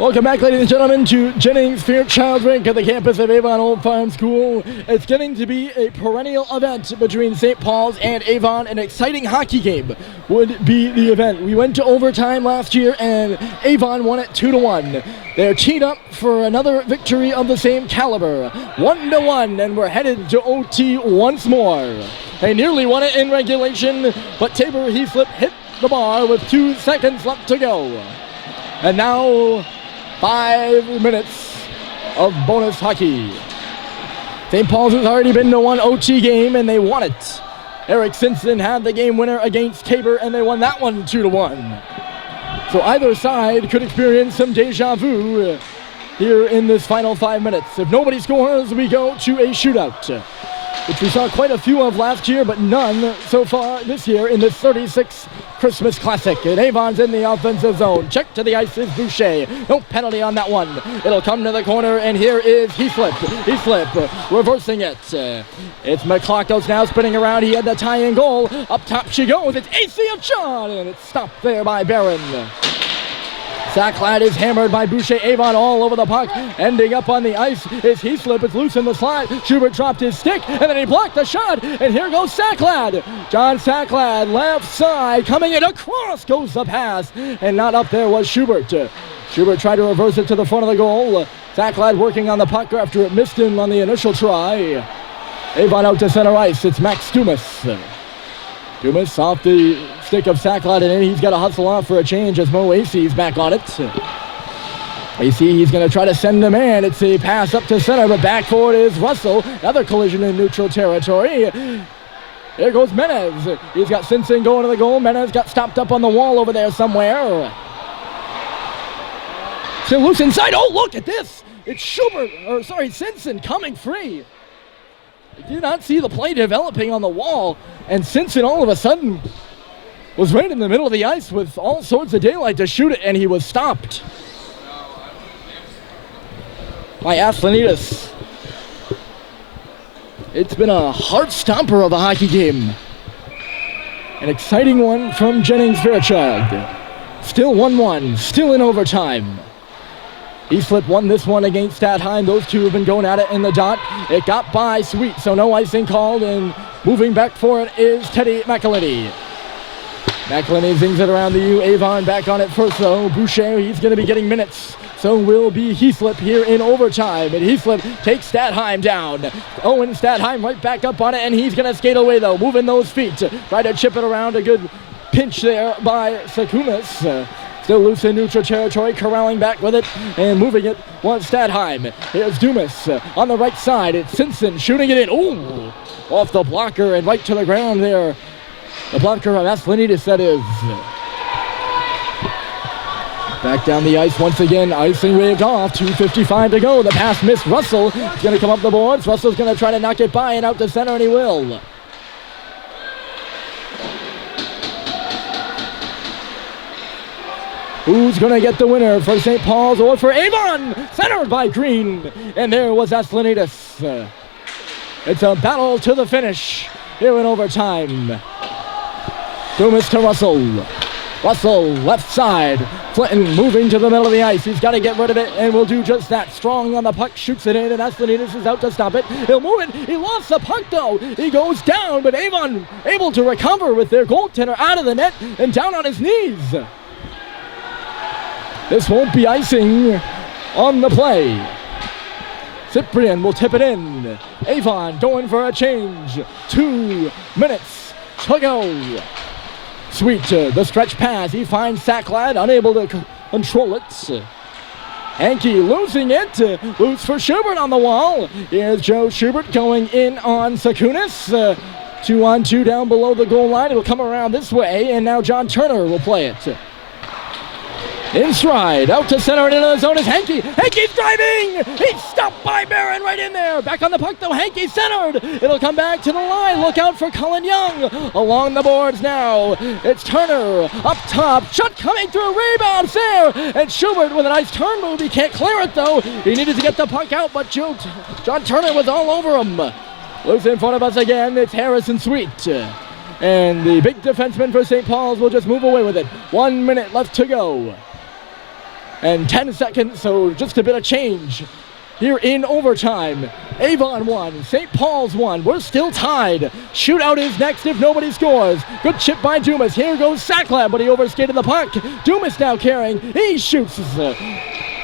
Welcome back, ladies and gentlemen, to Jennings-Fairchild Rink at the campus of Avon Old Farm School. It's getting to be a perennial event between St. Paul's and Avon. An exciting hockey game would be the event. We went to overtime last year, and Avon won it 2-1. They're teed up for another victory of the same caliber, 1-1, and we're headed to OT once more. They nearly won it in regulation, but Tabor Heaslip hit the bar with 2 seconds left to go. And now, 5 minutes of bonus hockey. St. Paul's has already been to one OT game, and they won it. Eric Simpson had the game winner against Tabor, and they won that one 2-1. So either side could experience some deja vu here in this final 5 minutes. If nobody scores, we go to a shootout, which we saw quite a few of last year, but none so far this year in this 36 Christmas Classic. And Avon's in the offensive zone. Check to the ice is Boucher. No penalty on that one. It'll come to the corner, and here is Heaslip. Heaslip reversing it. It's McClockos now spinning around. He had the tie-in goal. Up top she goes. It's AC of John, and it's stopped there by Barron. Sacklad is hammered by Boucher. Avon all over the puck. Ending up on the ice is Heaslip. It's loose in the slot. Schubert dropped his stick, and then he blocked the shot. And here goes Sacklad. John Sacklad, left side, coming in across. Goes the pass. And not up there was Schubert. Schubert tried to reverse it to the front of the goal. Sacklad working on the puck after it missed him on the initial try. Avon out to center ice. It's Max Dumas. Dumas off the stick of Sacklad, and then he's got to hustle off for a change as Mo Acey's back on it. Acey, he's going to try to send a man. It's a pass up to center, but back forward is Russell. Another collision in neutral territory. There goes Menez. He's got Simpson going to the goal. Menez got stopped up on the wall over there somewhere. Still loose inside. Oh, look at this. It's Simpson coming free. I did not see the play developing on the wall, and Simpson all of a sudden was right in the middle of the ice with all sorts of daylight to shoot it, and he was stopped by Aslanides. It's been a heart stomper of a hockey game. An exciting one from Jennings-Fairchild. Still 1-1, still in overtime. Heaslip won this one against Statheim. Those two have been going at it in the dot. It got by Sweet, so no icing called, and moving back for it is Teddy McElhinney. McElhinney zings it around the U. Avon back on it first, though. Boucher, he's going to be getting minutes. So will be Heaslip here in overtime. And Heaslip takes Statheim down. Owen Statheim right back up on it, and he's going to skate away, though, moving those feet. Try to chip it around. A good pinch there by Sakunas. Still loose in neutral territory, corralling back with it and moving it was Statheim. Here's Dumas on the right side. It's Simpson shooting it in. Ooh! Off the blocker and right to the ground there. The blocker of Aslanides, that is. Back down the ice once again. Icing waved off. 2:55 to go. The pass missed Russell. He's going to come up the boards. Russell's going to try to knock it by and out to center, and he will. Who's going to get the winner for St. Paul's or for Avon? Centered by Green. And there was Aslanides. It's a battle to the finish here in overtime. Dumas to Russell. Russell, left side. Clinton moving to the middle of the ice. He's got to get rid of it, and will do just that. Strong on the puck, shoots it in, and Aslanides is out to stop it. He'll move it. He lost the puck, though. He goes down, but Avon able to recover with their goaltender out of the net and down on his knees. This won't be icing on the play. Cyprian will tip it in. Avon going for a change. 2 minutes to go. Sweet, the stretch pass. He finds Sacklad, unable to control it. Hankey losing it. Loose for Schubert on the wall. Here's Joe Schubert going in on Sakunas. 2-on-2 down below the goal line. It'll come around this way, and now John Turner will play it. In stride, out to center and into the zone is Hankey. Hankey's driving! He's stopped by Barron right in there. Back on the puck though, Hankey centered. It'll come back to the line. Look out for Cullen Young. Along the boards now. It's Turner up top. Shot coming through, rebounds there. And Schubert with a nice turn move. He can't clear it though. He needed to get the puck out, but John Turner was all over him. Loose in front of us again, it's Harrison Sweet. And the big defenseman for St. Paul's will just move away with it. 1 minute left to go. and 10 seconds, so just a bit of change here in overtime. Avon 1, St. Paul's 1. We're still tied. Shootout is next if nobody scores. Good chip by Dumas. Here goes Sacklab, but he overskated the puck. Dumas now carrying. He shoots.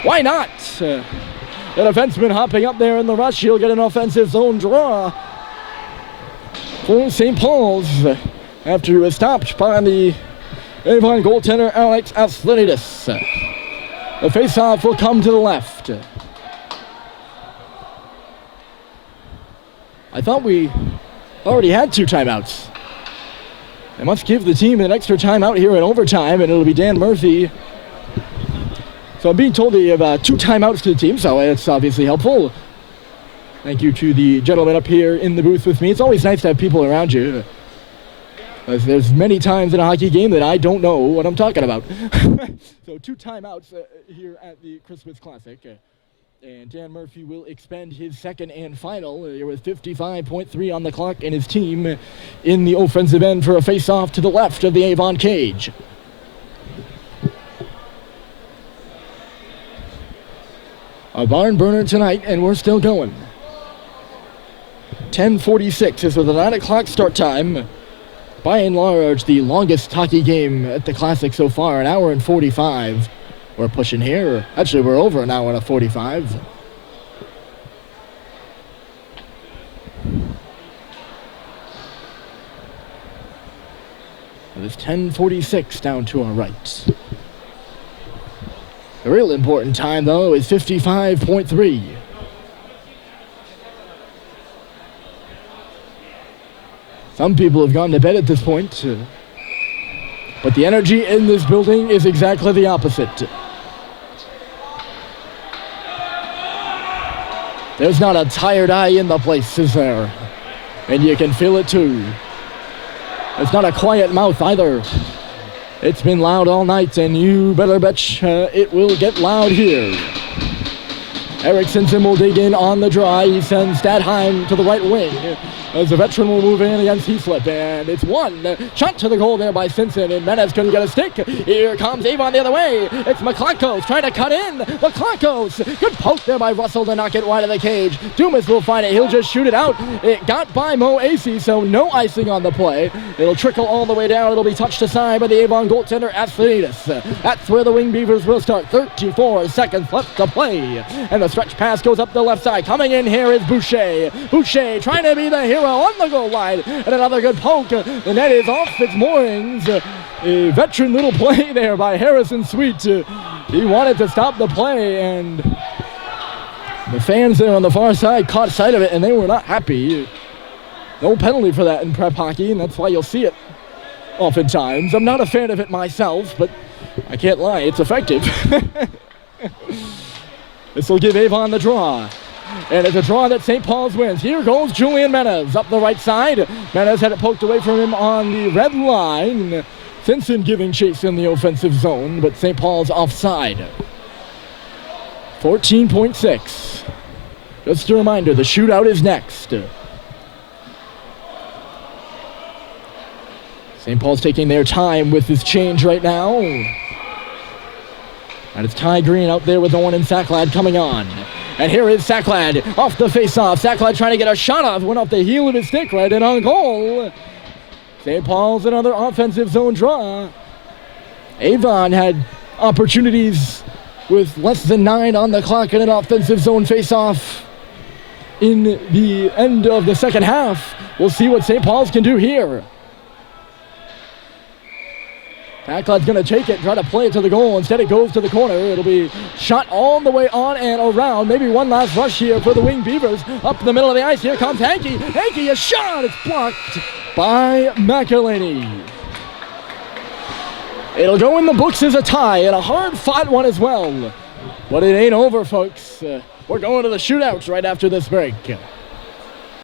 Why not? The defenseman hopping up there in the rush. He'll get an offensive zone draw for St. Paul's after he was stopped by the Avon goaltender Alex Aslanides. The faceoff will come to the left. I thought we already had 2 timeouts. They must give the team an extra timeout here in overtime, and it'll be Dan Murphy. So I'm being told they have 2 timeouts to the team, so it's obviously helpful. Thank you to the gentleman up here in the booth with me. It's always nice to have people around you. There's many times in a hockey game that I don't know what I'm talking about. So 2 timeouts here at the Christmas Classic. And Dan Murphy will expend his second and final here with 55.3 on the clock, and his team in the offensive end for a face-off to the left of the Avon cage. A barn burner tonight, and we're still going. 10:46 is with a 9 o'clock start time. By and large, the longest hockey game at the Classic so far, 1 hour and 45. We're pushing here. Actually, we're over 1 hour and 45. It's 10:46 down to our right. The real important time, though, is 55.3. Some people have gone to bed at this point, but the energy in this building is exactly the opposite. There's not a tired eye in the place, is there? And you can feel it too. It's not a quiet mouth either. It's been loud all night, and you better bet it will get loud here. Eric Simpson will dig in on the draw. He sends Stadheim to the right wing as the veteran will move in against Heaslip, and it's one shot to the goal there by Simpson, and Menes couldn't get a stick. Here comes Avon the other way. It's McClackos trying to cut in. McClackos, good poke there by Russell to knock it wide of the cage. Dumas will find it. He'll just shoot it out. It got by Mo Acey, so no icing on the play. It'll trickle all the way down. It'll be touched aside by the Avon goaltender Aslanides. That's where the Wing Beavers will start. 34 seconds left to play, and the stretch pass goes up the left side. Coming in here is Boucher. Boucher trying to be the hero on the goal line, and another good poke. The net is off its moorings. A veteran little play there by Harrison Sweet. He wanted to stop the play, and the fans there on the far side caught sight of it, and they were not happy. No penalty for that in prep hockey, and that's why you'll see it oftentimes. I'm not a fan of it myself, but I can't lie, it's effective. This will give Avon the draw. And it's a draw that St. Paul's wins. Here goes Julian Menes up the right side. Menes had it poked away from him on the red line. Simpson giving chase in the offensive zone, but St. Paul's offside. 14.6. Just a reminder, the shootout is next. St. Paul's taking their time with this change right now. And it's Ty Green out there with Owen and Sacklad coming on. And here is Sacklad off the face-off. Sacklad trying to get a shot off. Went off the heel of his stick right in on goal. St. Paul's another offensive zone draw. Avon had opportunities with less than 9 on the clock in an offensive zone face-off in the end of the second half. We'll see what St. Paul's can do here. Sacklad's going to take it, try to play it to the goal. Instead, it goes to the corner. It'll be shot all the way on and around. Maybe one last rush here for the Wing Beavers. Up the middle of the ice. Here comes Hankey. Hankey, a shot. It's blocked by McElhaney. It'll go in the books as a tie, and a hard-fought one as well. But it ain't over, folks. We're going to the shootouts right after this break.